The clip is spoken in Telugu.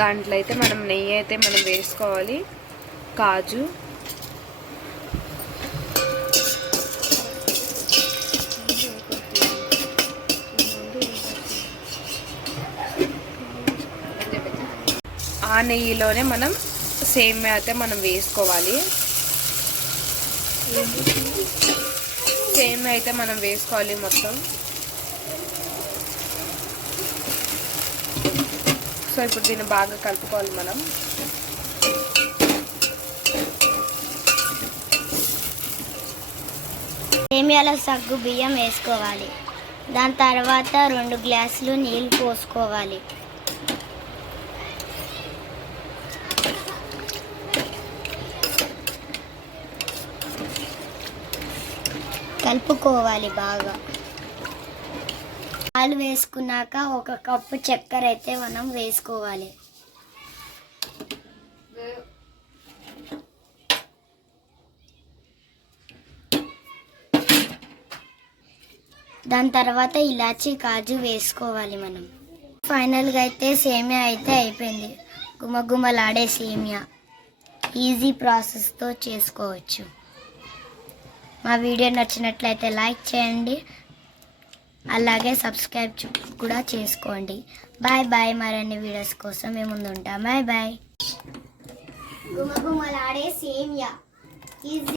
దాంట్లో అయితే మనం నెయ్యి అయితే మనం వేసుకోవాలి. కాజు. ఆ నెయ్యిలోనే మనం సేమ్యా అయితే మనం వేసుకోవాలి. సేమ్యా అయితే మనం వేసుకోవాలి మొత్తం. సో ఇప్పుడు దీన్ని బాగా కలుపుకోవాలి మనం. సేమియాల సగ్గు బియ్యం వేసుకోవాలి. దాని తర్వాత రెండు గ్లాసులు నీళ్ళు పోసుకోవాలి. కలుపుకోవాలి బాగా. పాలు వేసుకున్నాక ఒక కప్పు చక్కెర అయితే మనం వేసుకోవాలి. దాని తర్వాత ఇలాచి కాజు వేసుకోవాలి మనం. ఫైనల్గా అయితే సేమియా అయితే అయిపోయింది. గుమగుమలాడే సేమియా. ఈజీ ప్రాసెస్తో చేసుకోవచ్చు. మా వీడియో నచ్చినట్లయితే లైక్ చేయండి. అలాగే సబ్స్క్రైబ్ కూడా చేసుకోండి. బాయ్ బాయ్ మరిన్ని వీడియోస్ కోసం మేము ముందు ఉంటాం బాయ్ బాయ్. గుమగుమలాడే సేమియా. ఈజీ